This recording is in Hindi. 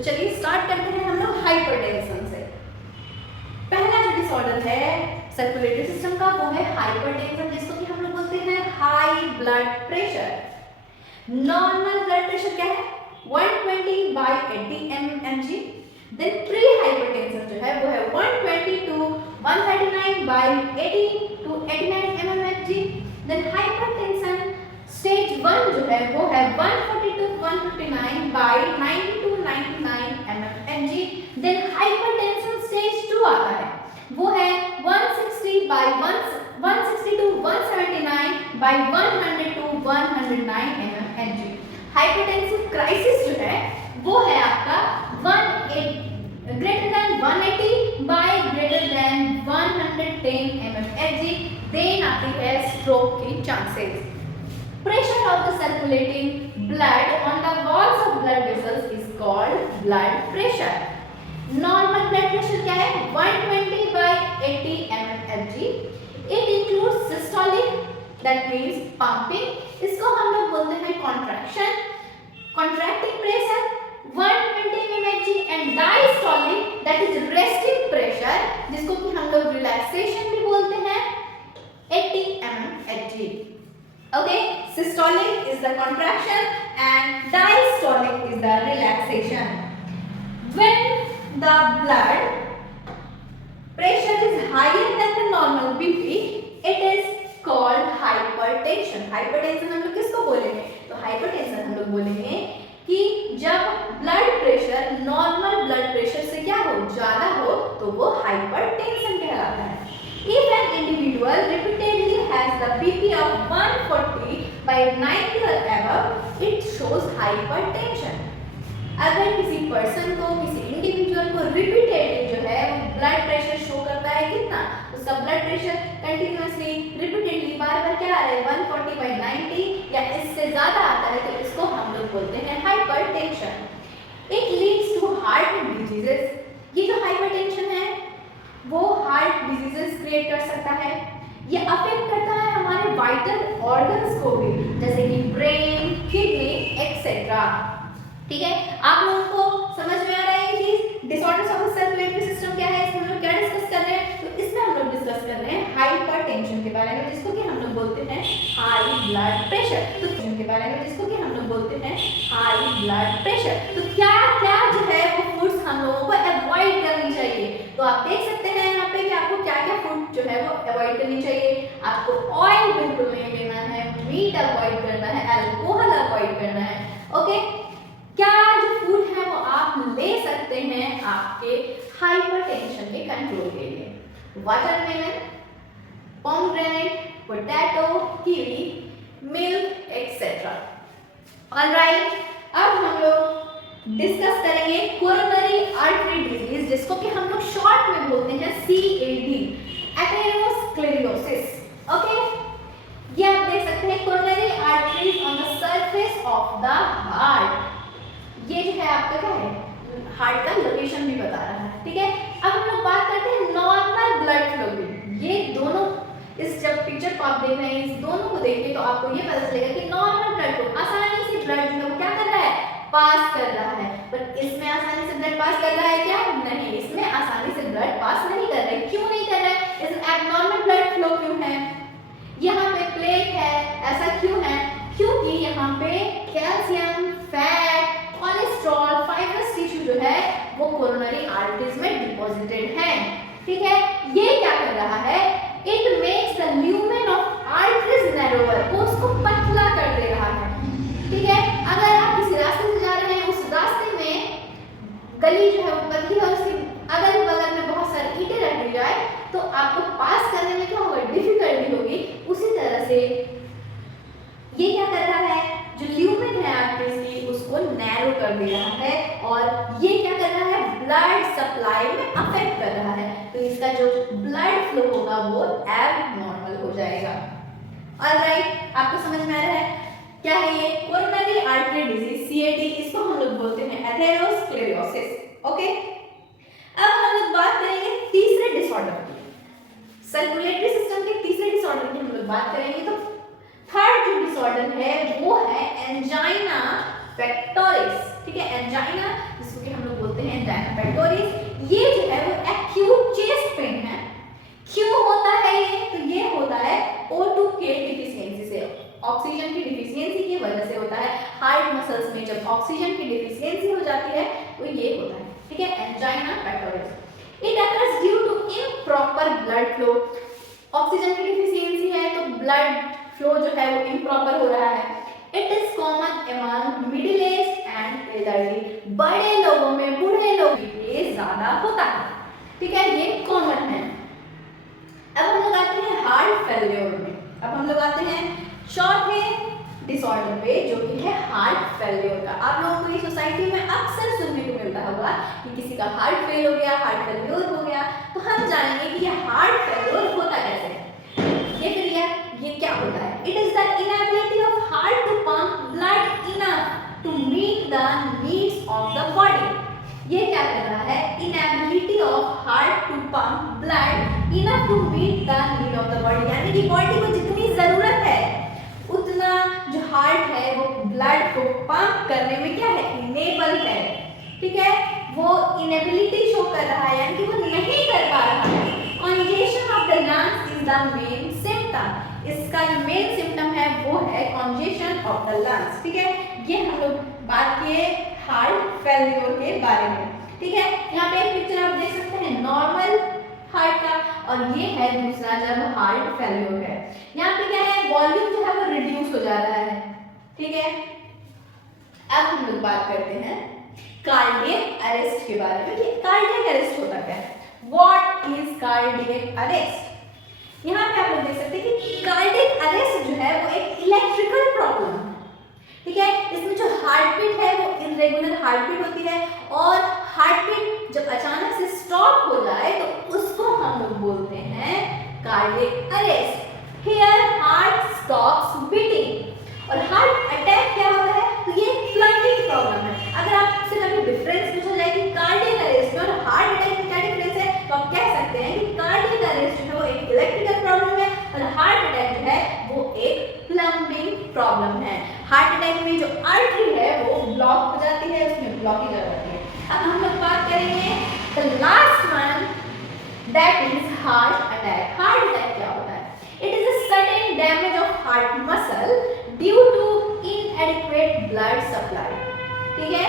तो चलिए स्टार्ट करते हैं हम लोग हाइपरटेंशन से। पहला जो डिसऑर्डर है सर्कुलेटरी सिस्टम का वो है हाइपरटेंशन, जिसको कि हम लोग बोलते हैं high blood pressure. Normal blood pressure क्या है 120/80 mmHg। देन प्री हाइपरटेंशन जो है वो है 120 to 139/80 to 89 mmHg। Then hypertension stage 1 जो है वो है 140 to 159/90 to 99 mmHg। Then hypertension stage 2 आता है वो है 160 to 179/100 to 109 mmHg। Hypertensive crisis जो है वो है आपका 180 mmHg। देन आती है स्ट्रोक की chances. Pressure of the circulating blood on the walls of blood vessels is called blood pressure. Normal blood pressure क्या है 120/80 mmHg। It includes systolic, that means pumping, इसको हम लोग बोलते हैं contraction, contracting pressure 120 mmHg, and diastolic, that is resting pressure, जिसको कि हम लोग relaxation भी बोलते हैं 80 mmHg। Okay, systolic is the contraction and diastolic is the relaxation. When the blood pressure is higher than the normal BP, it is called hypertension. Hypertension हम लोग किसको बोलेंगे? तो hypertension हम लोग बोलेंगे कि जब blood pressure normal blood pressure से क्या हो ज्यादा हो तो वो हाइपरटेंशन कहलाता है। If an individual repeatedly has the BP of 140/90 or above, it shows hypertension. अगर किसी पर्सन को किसी इंडिविजुअल को रिपीटेडली जो है ब्लड प्रेशर शो करता है कितना, उसका ब्लड प्रेशर कंटिन्यूअसली रिपीटेडली बार-बार क्या आ रहा है 140/90 या इससे ज्यादा आता है, तो इसको हम लोग बोलते हैं hypertension. It leads to heart diseases. ये जो हाइपरटेंशन है वो हार्ट डिजीजेस क्रिएट कर सकता है। ये अफेक्ट करता है हमारे वाइटल ऑर्गन्स को भी, जैसे कि ब्रेन, किडनी एक्सेट्रा। ठीक है, आप लोगों को समझ में आ रहा है ये चीज? Disorders of the circulatory system क्या है, इसमें हम लोग क्या डिस्कस कर रहे हैं? तो इसमें हम लोग डिस्कस कर रहे हैं हाइपरटेंशन के बारे में, जिसको कि हम लोग बोलते हैं हाई ब्लड प्रेशर। तो के बारे में जिसको कि हम लोग बोलते हैं हाई ब्लड प्रेशर। तो क्या क्या जो है वो फूड्स हम लोगों को अवॉइड करनी चाहिए? तो आप देख सकते हैं यहाँ पे कि आपको क्या क्या फूड जो है वो अवॉइड करनी चाहिए। आपको ऑयल बिल्कुल नहीं लेना है, मीट अवॉइड करना है, अल्कोहल अवॉइड करना है। ओके, क्या जो फूड है वो आप ले सकते हैं आपके हाइपरटेंशन के कंट्रोल के लिए? Watermelon, pomegranate, potato, kiwi, milk etcetera. Alright, अब हम लोग डिस्कस करेंगे कोरोनरी आर्टरी डिजीज, जिसको कि हम लोग शॉर्ट में बोलते हैं CAD, एथेरोस्क्लेरोसिस। ओके, ये आप देख सकते हैं coronary arteries on the surface of the heart. ये जो है आपका क्या है हार्ट का लोकेशन भी बता रहा है। ठीक है, अब हम लोग बात करते हैं नॉर्मल ब्लड फ्लो की। ये दोनों इस जब पिक्चर को आप देख रहे हैं, इस दोनों को देखिए तो आपको ये पता चलेगा कि नॉर्मल ब्लड को आसानी से ब्लड जो है वो क्या कर रहा है पास कर रहा है, पर इसमें आसानी से ब्लड पास कर रहा है क्या? नहीं, इसमें आसानी से ब्लड पास नहीं कर रहा है। क्यों नहीं कर रहा है? इसमें एबनॉर्मल ब्लड फ्लो क्यों है? यहाँ पे प्लेक है, ऐसा क्यों है? क्योंकि यहाँ पे calcium, fat, cholesterol, fibrous tissue जो है वो कोरोनरी आर्टरीज में डिपॉजिटेड है। ठीक है, ये क्या कर रहा है? It makes the lumen of arteries narrower, वो उसको पतला कर दे रहा है। ठीक है, अगर आप किसी रास्ते से जा रहे हैं, उस रास्ते में गली जो है वो पतली है, उसके अगल बगल में बहुत सारी ईंटें रख दी जाए तो आपको पास करने में क्या होगा डिफिकल्टी होगी। उसी तरह से ये क्या कर रहा है, जो ल्यूमेन है आर्टरीज की उसको नैरो कर दे रहा है, और ये क्या कर रहा है ब्लड सप्लाई में अफेक्ट कर रहा है। तो इसका जो ब्लड फ्लो होगा वो एबनॉर्मल हो जाएगा। ऑलराइट, आपको समझ में आ रहा है क्या है ये कोरोनरी आर्टरी डिजीज CAD, इसको हम लोग बोलते हैं एथेरोस्क्लेरोसिस। ओके, अब हम लोग बात करेंगे तीसरे डिसऑर्डर की, सर्कुलेटरी सिस्टम के तीसरे डिसऑर्डर की हम लोग बात करेंगे। तो थर्ड जो डिसऑर्डर है वो है एंजाइना पेक्टोरिस। ठीक है, एंजाइना जिसको कि हम लोग बोलते हैं एंजाइना पेक्टोरिस। ये जो है वो एक्यूट चेस्ट पेन है। क्यों होता है ये? तो ये होता है O2 के डिफिशियंसी से, ऑक्सीजन की डिफिशियंसी की वजह से होता है। हार्ट मसल्स में जब ऑक्सीजन की डिफिशियंसी हो जाती है तो ये होता है, ठीक है, angina pectoris. It occurs due to improper blood flow. Oxygen की डिफिशियंसी है तो ब्लड फ्लो जो है वो इम्प्रॉपर हो रहा है। It is common among middle age and elderly. बड़े लोगों में, बूढ़े लोगों में ये ज्यादा होता है, ठीक है, ये कॉमन है। अब हम लोग आते हैं हार्ट फेल्योर में। अब हम लोग आते हैं चौथे डिसऑर्डर पे जो कि है हार्ट फेल्योर का। आप लोगों को ये सोसाइटी में अक्सर सुनने को मिलता होगा कि किसी का हार्ट फेल हो गया, हार्ट फेल्योर हो गया। तो हम जानेंगे कि ये हार्ट फेल्योर होता कैसे है। ये क्या होता है? It is the inability of heart to pump blood enough to meet the needs of the body. ये क्या कर रहा है? Inability of heart to pump blood enough to meet the need of the body, यानी कि बॉडी को जितनी जरूरत है उतना जो हार्ट है वो ब्लड को पंप करने में क्या है? इनेबल है, ठीक है, वो इनेबिलिटी शो कर रहा है, यानी कि वो नहीं कर पा रहा है। Congestion of the lungs is the main symptom. इसका जो मेन सिम्पटम है वो है कंजेशन ऑफ द लंग्स, ठीक है। ये हम लोग बात किए हार्ट फेल्योर के बारे में, ठीक है। यहाँ पे एक पिक्चर आप देख सकते हैं नॉर्मल हार्ट का, और ये है दूसरा जब हार्ट फेल्योर है। यहाँ पे क्या है? वॉल्यूम जो है वो रिड्यूस हो जा रहा है, ठीक है। अब हम लोग बात करते हैं कार्डियक अरेस्ट के बारे में कि कार्डियक अरेस्ट होता क्या है। What is cardiac arrest? यहाँ पे आप लोग देख सकते हैं कि कार्डियक अरेस्ट जो है वो एक इलेक्ट्रिकल प्रॉब्लम है, ठीक है। इसमें जो हार्ट बीट है वो इरेगुलर हार्ट बीट होती है, और हार्ट बीट जब अचानक से स्टॉप हो जाए तो उसको हम लोग बोलते हैं cardiac arrest. Here heart stops beating. और हार्ट अटैक क्या होता है? तो ये प्लंगिंग प्रॉब्लम है। अगर आपसे कभी डिफरेंस पूछा जाए कि कार्डियक अरेस्ट और हार्ट अटैक में क्या डिफरेंस है, तो आप कह सकते हैं कि कार्डियक अरेस्ट जो है वो एक इलेक्ट्रिकल प्रॉब्लम है और हार्ट अटैक जो है वो एक प्लम्बिंग प्रॉब्लम है। हार्ट अटैक में जो आर्टरी है वो ब्लॉक हो जाती है, उसमें ब्लॉकेज आ जाती है। अब हम लोग बात करेंगे the last one, that is heart attack. Heart attack क्या होता है? It is a sudden damage of heart muscle due to inadequate blood supply, ठीक है।